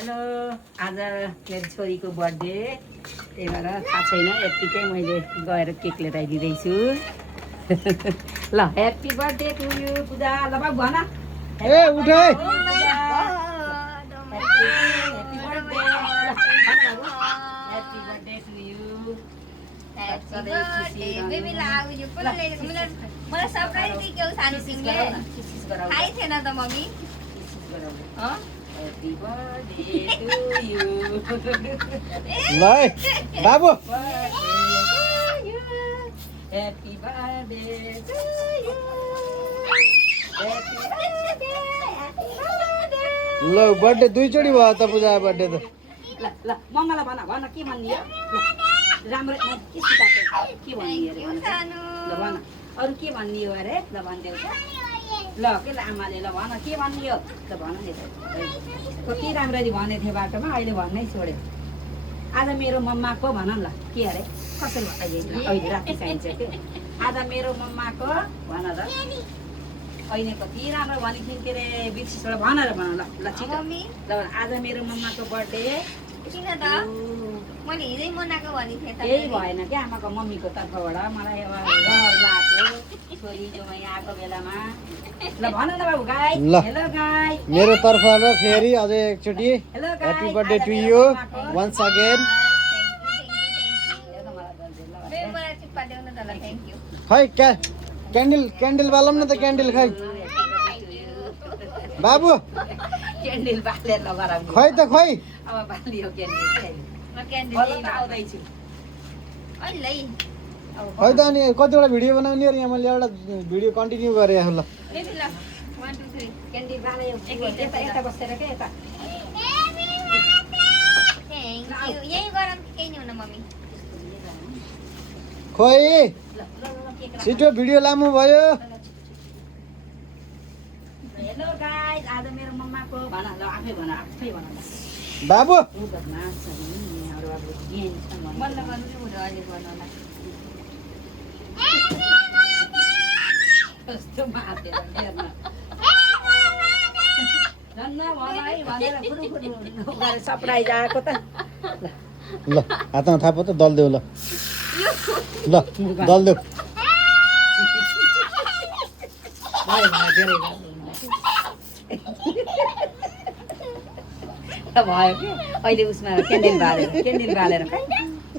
Hello आज मेरो छोरीको बर्थडे त्यही भएर थाहा छैन यत्तिकै मैले गएर केक लिएर आइदिँदैछु ल ह्याप्पी बर्थडे टु यु पूजा ल बाबु भन ए उठे ह्याप्पी बर्थडे टु यु मलाई सरप्राइज दियो सानो सिंहले थाहै थिएन त mummy Happy birthday to you. ल बाबु Happy birthday to you. Happy birthday. ल बर्थडे दुईचोटि भयो त पूजा बर्थडे त ल ल मम्मालाई भन भन के भन्ने हो राम्रो के सिकाएको के भन्ने अरे भन ल भन अरू के भन्ने हो अरे ल भनिदेऊ त ल के ल आमाले ल भन के भन्ने हो ल भन नि कति राम्ररी भने थियो बाटोमा अहिले भन्नै छोड्यो आज मेरो मम्माको भन ल के अरे कसरी अहिले राति चाहिन्छ के आज मेरो मम्माको भन र अहिले कति राम्रो भनेको थिइन् के अरे बिर्सिसबाट भन र भन ल ल छिटो ल आज मेरो मम्माको बर्थडे किन त मैले हिजै मनाएको भनेको थिएँ त केही भएन क्या आमाको मम्मीको तर्फबाट मलाई अब रहर लाग्यो छोरी ज्वाइँ आएको बेलामा ल भन न बाबु गाई ल। हेलो गाई मेरो तर्फबाट फेरि अझै एकचोटि hello guy happy birthday to you once again मलाई चिप्पा देऊ न त ल थ्याङ्क यू खै क्यान्डल बालौँ न त क्यान्डल खै बाबु क्यान्डल बालेर लगेर खै त खै अब बालियो क्यान्डल म क्यान्डल बल्ल त आउँदैछु अहिले खै त अनि कतिवटा भिडियो बनाउने अरे यहाँ मैले एउटा भिडियो कन्टिन्यू गरेँ यहाँ ल बेबी ल 1 2 3 क्यान्डल बाले यता यता बसेर के यता थ्याङ्क यू यही गरम केही नि हुन मम्मी खोइ ल ल ल केक राख छिटो भिडियो लामो भयो हेलो गाइस आज मेरो मम्माको भन ल आफै भन आफै भन ल बाबु ऊ बदमास छ नि यहाँहरू अब गेम छ बन्द गर्नु नि हुँदो अहिले गर्नु होला कस्तो मातेर हेर्न धन्न मलाई भनेर फुरु फुरु गरेर सरप्राइज आएको त ल हातमा थापो त दल देऊ ल ल दल देऊ भयो भयो धेरै भयो कि अहिले उसमा क्यान्डल बालेर खै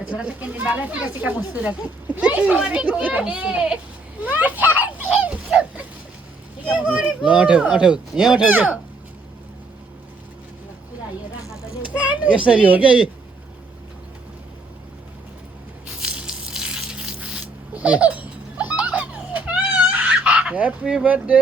छोरा त क्यान्डल बालेर टिका सिका मुस्छु र ल अठ्याउ अठ्याउ यहाँ अठ्याउ क्या यसरी हो क्या ह्याप्पी बर्थडे